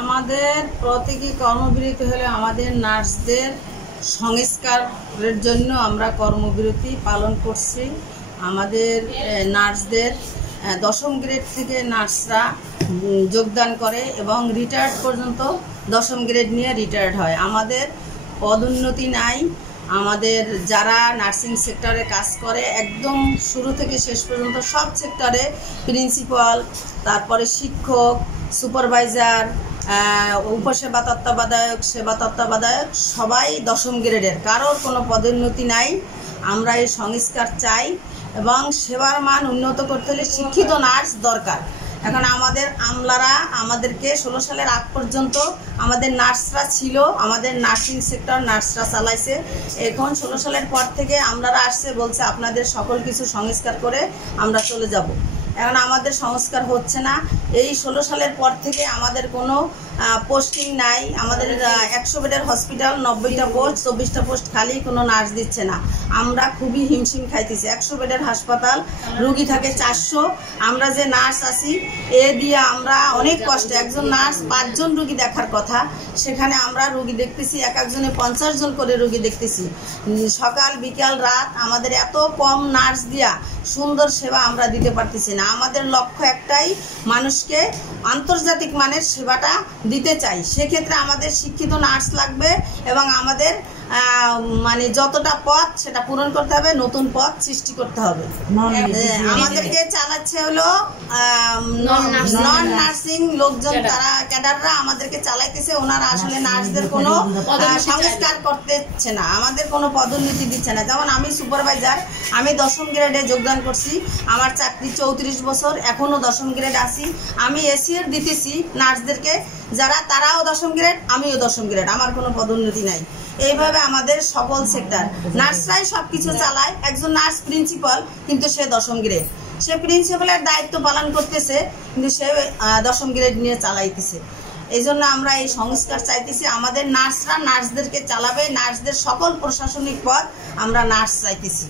আমাদের প্রতীকী কর্মবিরতি হলে আমাদের নার্সদের সংস্কারের জন্য আমরা কর্মবিরতি পালন করছি। আমাদের নার্সদের দশম গ্রেড থেকে নার্সরা যোগদান করে এবং রিটায়ার্ড পর্যন্ত দশম গ্রেড নিয়ে রিটায়ার্ড হয়। আমাদের পদোন্নতি নাই। আমাদের যারা নার্সিং সেক্টরে কাজ করে একদম শুরু থেকে শেষ পর্যন্ত সব সেক্টরে প্রিন্সিপাল, তারপরে শিক্ষক, সুপারভাইজার, উপসেবা তত্ত্বাবধায়ক, সেবা তত্ত্বাবধায়ক সবাই দশম গ্রেডের, কারোর কোনো পদোন্নতি নাই। আমরা এই সংস্কার চাই এবং সেবার মান উন্নত করতে হলে শিক্ষিত নার্স দরকার। এখন আমাদের আমলারা আমাদেরকে 16 সালের আগ পর্যন্ত আমাদের নার্সরা ছিল, আমাদের নার্সিং সেক্টর নার্সরা চালাইছে। এখন 16 সালের পর থেকে আমলারা আসছে, বলছে আপনাদের সকল কিছু সংস্কার করে আমরা চলে যাব। এখন আমাদের সংস্কার হচ্ছে না। এই 16 সালের পর থেকে আমাদের কোনো পোস্টিং নাই। আমাদের 100 বেডের হসপিটাল, 90টা পোস্ট, 24টা পোস্ট খালি, কোনো নার্স দিচ্ছে না। আমরা খুবই হিমশিম খাইতেছি। 100 বেডের হাসপাতাল, রুগী থাকে 400। আমরা যে নার্স আছি এ দিয়ে আমরা অনেক কষ্টে, একজন নার্স 5 জন রুগী দেখার কথা, সেখানে আমরা রুগী দেখতেছি এক একজনে 50 জন করে রুগী দেখতেছি। সকাল বিকাল রাত আমাদের এত কম নার্স দিয়া সুন্দর সেবা আমরা দিতে পারতেছি না। আমাদের লক্ষ্য একটাই, মানুষকে আন্তর্জাতিক মানের সেবাটা দিতে চাই। সেক্ষেত্রে আমাদের শিক্ষিত নার্স লাগবে এবং আমাদের মানে যতটা পথ সেটা পূরণ করতে হবে, নতুন পথ সৃষ্টি করতে হবে। আমাদেরকে চালাচ্ছে হলো নন নার্সিং লোকজন, তারা ক্যাডাররা আমাদেরকে চালাইতেছে। ওনারা আসলে নার্সদের কোনো সংস্কার করতেছে না, আমাদের কোনো পদোন্নতি দিচ্ছে না। যেমন আমি সুপারভাইজার, আমি দশম গ্রেডে যোগদান করছি, আমার চাকরি 34 বছর, এখনও দশম গ্রেড আছি। আমি এসিএর দিতেছি নার্সদেরকে, যারা তারাও দশম গ্রেড, আমিও দশম গ্রেড, আমার কোনো পদোন্নতি নাই। এইভাবে আমাদের সকল সেক্টর নার্সরাই সব কিছু চালায়। একজন নার্স প্রিন্সিপাল, কিন্তু সে দশম গ্রেড, সে প্রিন্সিপালের দায়িত্ব পালন করতেছে, কিন্তু সে দশম গ্রেড নিয়ে চালাইতেছে। এই জন্য আমরা এই সংস্কার চাইতেছি। আমাদের নার্সরা নার্সদেরকে চালাবে, নার্সদের সকল প্রশাসনিক পদ আমরা নার্স চাইতেছি।